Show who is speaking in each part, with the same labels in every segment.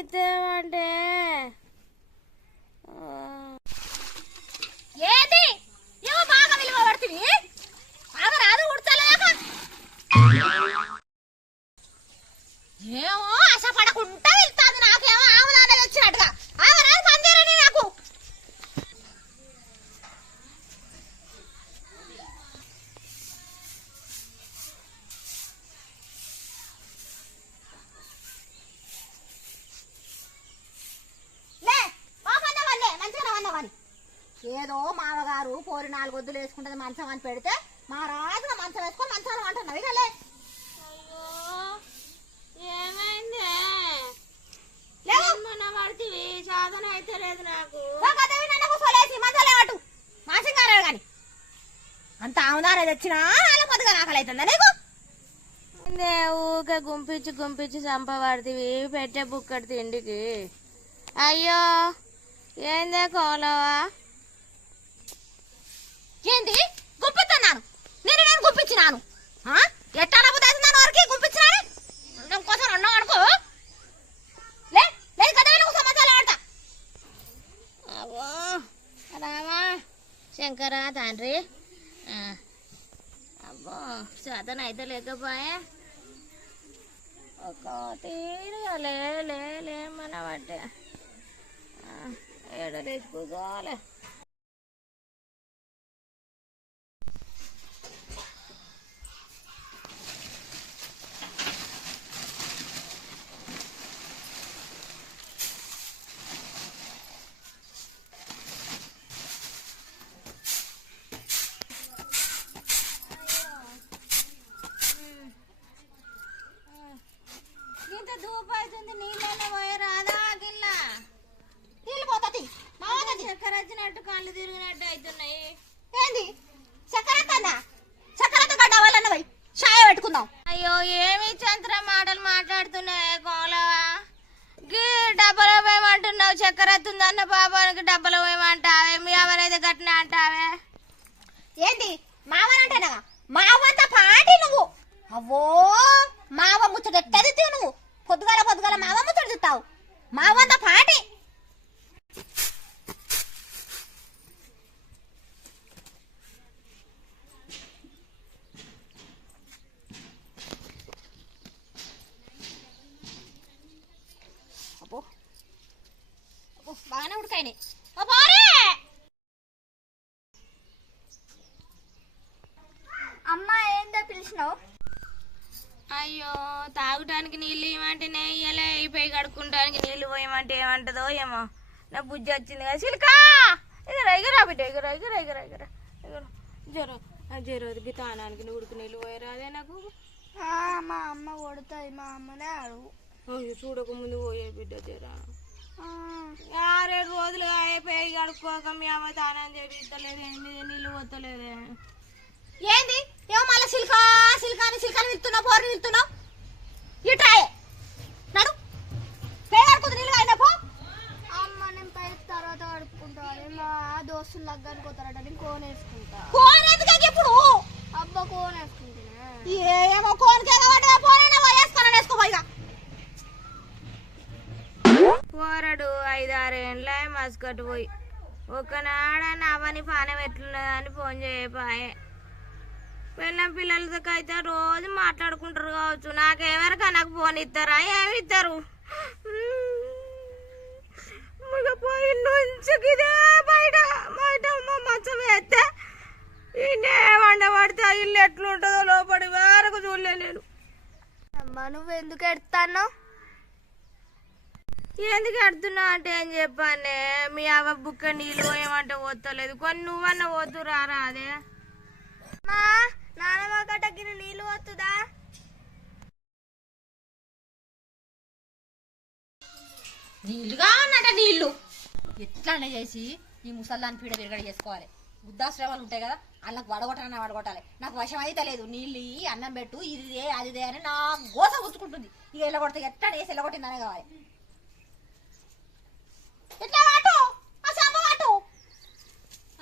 Speaker 1: etmedim. మామగారు పోరి నాలుగు వద్దులు వేసుకుంటది మంచం అని పెడితే మా రాజుగా మంచం వేసుకొని మంచాలు అంటున్నావు ఇక లే.
Speaker 2: ఏమైంది? సాధన అయితే లేదు నాకు.
Speaker 1: అంత ఆముదారే తెచ్చినా అలా పొద్దుగా నాకలు అవుతుందా నీకు
Speaker 2: ఊకే గుంపించి గుంపించి చంపబడుతుంది పెట్టే బుక్కడి తిండికి. అయ్యో ఏందే కోలవా
Speaker 1: ఏంది గుప్పిస్తున్నాను నేను నేను గుప్పించినాను ఆ? ఎట్టా నవ్వుతాను వరకు గుప్పించినాను అన్నం కోసం అన్నం అనుకో లే లేదు కదా నువ్వు సమాచారం ఆడతా
Speaker 2: అవ్వో రామా శంకర తండ్రి. అబ్బో సాధన అయితే లేకపోయా. ఒక తీరుగా లే మన పట్టే ఏడ లేచి కూర్చోవాలి ఇంత ధూపు అవుతుంది నీళ్ళలో పోయి రాదా గిల్లా
Speaker 1: నీళ్ళు పోతుంది మావదది
Speaker 2: చక్కెర వచ్చినట్టు కళ్ళు తిరిగినట్టు అవుతున్నాయి
Speaker 1: ఏంది చక్కరత్తందా చక్కరత్త గడ్డ వాళ్ళన్న పోయి చాయ్ పెట్టుకుందాం
Speaker 2: అయ్యో ఏమి చంద్ర మాటలు మాట్లాడుతున్నాయి కోలవా గీ డబ్బలో పోయమంటున్నావు చక్కెర అన్న పాపానికి డబ్బులు పోయమంటావే మీ ఎవరైతే గట్టిన అంటావే.
Speaker 1: ఏంది? మావనంటేనా మావంత పాటి నువ్వు. అవ్వో పోరే! అమ్మ ఏందో పిలిచినావు?
Speaker 2: అయ్యో తాగటానికి నీళ్ళు ఇవ్వమంటే నెయ్యలే అయిపోయి కడుక్కుంటానికి నీళ్ళు పోయమంటే ఏమంటదో ఏమో. నా బుజ్జి వచ్చింది కదా సిల్కా ఎగరా ఎగరా బిడ్డ ఎగరా ఎగరా ఎగరా ఎగరా ఎగరా. జ్వరం జ్వరం తానానికి ఉడుకు నీళ్ళు పోయరా అదే నాకు?
Speaker 1: మా అమ్మ కొడుతుంది మా అమ్మనే అడుగు.
Speaker 2: అయ్యో చూడక ముందు పోయే బిడ్డ జరా. ఆరేడు రోజులు అయిపోయి కడుక్కోక మీ అమ్మ తానం చేపిస్తలేదు ఏంది? నీళ్ళు పోతలేదే.
Speaker 1: ఏంది? ఏమో మళ్ళీ సిల్కా సిల్కా అని సిల్కాని వెళ్తున్నావు పోరు వెళ్తున్నావు ఇట్రాయే నడు. పేదడుకుంది నీళ్ళు అయినపో
Speaker 3: అమ్మ నేను పై తర్వాత కడుక్కుంటాను మా దోస్తులు దగ్గరికి పోతారట నేను కోన్ వేసుకుంటా
Speaker 1: కోన్ ఎందుకు ఇప్పుడు
Speaker 3: అబ్బా కోన్ వేసుకుంటున్నా
Speaker 1: ఏమో కోన్కే కాబట్టి పోనైనా వేసుకొని వేసుకోపోయిగా
Speaker 2: పోరడు ఐదారేండ్ల పోయి. ఒకనాడని అవని పానం ఎట్లున్నదని ఫోన్ చేయపాయే పెళ్ళం పిల్లలతో అయితే రోజు మాట్లాడుకుంటారు కావచ్చు. నాకెవరికా నాకు ఫోన్ ఇస్తారా? ఏమి ఇస్తారు? పోయి నుంచి ఇదే బయట బయట మంచం వేస్తే ఈయనే వండ పడితే ఇల్లు ఎట్లుంటుందో లోపడి వేరకు చూడలే నేను.
Speaker 3: అమ్మ నువ్వు ఎందుకు ఎడతాను
Speaker 2: ఎందుకు అడుతున్నా అంటే ఏం చెప్పానే? మీ అవ్వ బుక్క నీళ్ళు పోయమంటే పోతలేదు. కొన్ని నువ్వన్న పోతు రారా అదే.
Speaker 3: మా నానమ్మ గడ్డకి నీళ్ళు వస్తుందా
Speaker 1: నీళ్ళుగా అన్నట నీళ్ళు ఎట్లా చేసి ఈ ముసల్దాన్ని పీడ విరగడ చేసుకోవాలి. వృద్ధాశ్రమాలు ఉంటాయి కదా వాళ్ళకి వడగొట్టాలని వడగొట్టాలి. నాకు వశం అయితే లేదు. నీళ్ళు అన్నం పెట్టు ఇదిదే అదిదే అని నా గోస గుచ్చుకుంటుంది. ఇక కొడితే ఎట్లా వేసి ఎలా కొట్టిందనే కావాలి. ఎట్లా వాటు ఆ సాంబ వాటు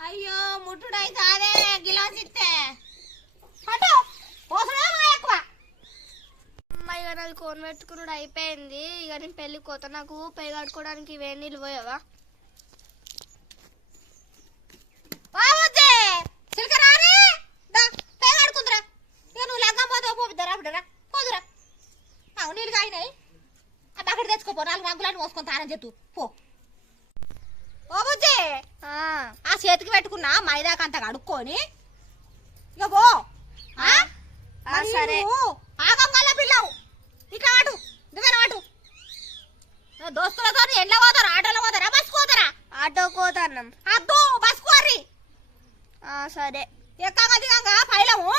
Speaker 2: అయ్యో ముట్టుడైతే అదే గిలాస్ ఇస్తే
Speaker 1: అటు పోసడే మా ఎక్కువ.
Speaker 3: అమ్మ ఇక నాది కోన్ పెట్టుకున్నాడు అయిపోయింది. ఇక నేను పెళ్ళి కోత నాకు పెళ్ళి కట్టుకోవడానికి వేడి నీళ్ళు పోయావా?
Speaker 1: తెచ్చుకోపో నాలుగు రంగులను మోసుకొని తానని చెత్తు పో. ఓ బుజ్జి
Speaker 3: ఆ,
Speaker 1: చేతికి పెట్టుకున్న మైదాకు అంత కడుక్కొని ఇక పో.
Speaker 3: సరే.
Speaker 1: నువ్వు ఆగం గల్ల పిల్లవు. ఇట్లా ఆటు నువ్వేనా ఆటు దోస్తులతో ఎండ్ల పోతారా? ఆటోలో పోతారా? బస్సు పోతారా?
Speaker 3: ఆటో కోతన్నం
Speaker 1: అద్దు బస్సు కోర్రి
Speaker 3: ఆ, సరే.
Speaker 1: ఎక్కగా దిగంగా పైలము.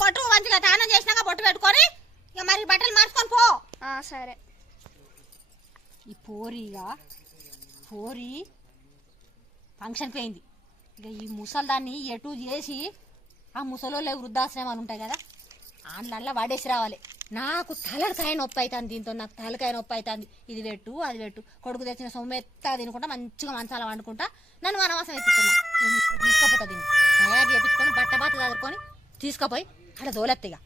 Speaker 1: బొట్టు మంచిగా స్నానం చేసినాక బొట్టు పెట్టుకొని ఇక మరి బట్టలు మార్చుకొని పో.
Speaker 3: సరే.
Speaker 1: ఈ పోరిగా పోరి ఫంక్షన్ పోయింది. ఇక ఈ ముసల్దాన్ని ఎటు చేసి ఆ ముసలోళ్ళే వృద్ధాశ్రమాలు ఉంటాయి కదా ఆన్లల్లో వాడేసి రావాలి. నాకు తలకాయ నొప్పి అవుతుంది దీంతో నాకు తలకాయ నొప్పి అవుతుంది ఇది పెట్టు అది పెట్టు. కొడుకు తెచ్చిన సొమ్మెత్తా తినుకుంటా మంచిగా మంచాల వండుకుంటా నన్ను వనవాసం ఎత్తుతున్నా తీసుకపోతా దీన్ని. తయారు చేపించుకొని బట్ట బాత చదువుకొని తీసుకుపోయి అక్కడ దోలెత్తిగా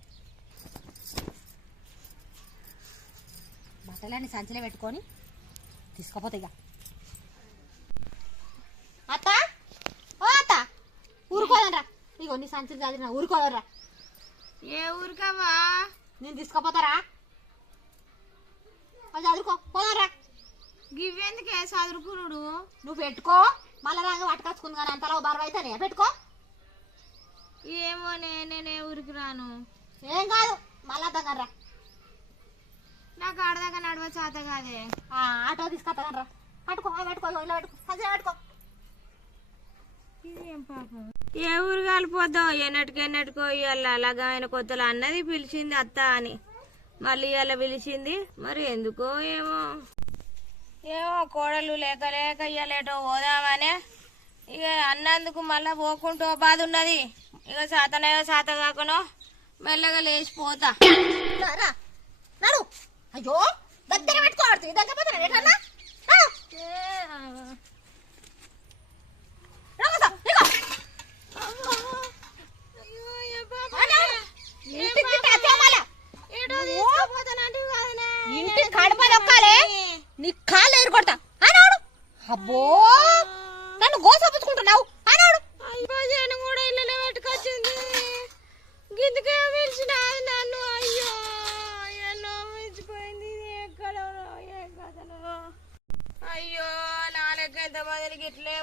Speaker 1: బట్టలన్నీ సంచిలో పెట్టుకొని తీసుకపోతే ఇక అత్త ఓ అత్త ఊరుకోదనరా ఇగో నీ సంచులు చదివిన ఊరుకోదనరా
Speaker 2: ఏ ఊరికమ్మా
Speaker 1: నేను తీసుకుపోతారా? అది చదువుకో పోదనరా
Speaker 2: గివ్వెందుకే చదువుకునుడు?
Speaker 1: నువ్వు పెట్టుకో మళ్ళా రాగా పట్టుకొచ్చుకుంది కానీ అంతలా బరువు అయితేనే పెట్టుకో.
Speaker 2: ఏమో నేనే ఊరికి రాను.
Speaker 1: ఏం కాదు మళ్ళా దగ్గర
Speaker 2: నాకు ఆడదాకా నడవ చేత కాదే.
Speaker 1: ఆటో తీసుకొస్తానరా పట్టుకో అవి పెట్టుకో ఇగో ఇలా పెట్టుకో పెట్టుకో.
Speaker 2: ఏ ఊరు కాలిపోద్దో? ఎన్నటికి ఎన్నటికో ఇవాళ లగమైన కొత్తలు అన్నది పిలిచింది అత్త అని. మళ్ళీ ఇవాళ పిలిచింది. మరి ఎందుకో ఏమో. ఏమో కోడలు లేక లేక ఇయ్యలేటో పోదామనే. ఇక అన్నందుకు మళ్ళా పోకుంటూ బాధ ఉన్నది. ఇక సాతనయో సాత కాకనో మెల్లగా లేచిపోతా
Speaker 1: నడు. అయ్యో దగ్గర దగ్గర ఇంటి కడప దొక్కాలే నీ కాళ్ళు ఎరుకొడతా అనాడు అబ్బో. నన్ను గోసపుచ్చుకుంటున్నావు అనాడు
Speaker 2: జనం కూడా ఇళ్ళనే పెట్టుకొచ్చింది గిద్దకే పిలిచిన నన్ను అయ్యో ఎన్నో మించిపోయింది ఇది ఎక్కడో ఏ కథలో అయ్యో నాలుగు ఎంత మందికి ఇట్లే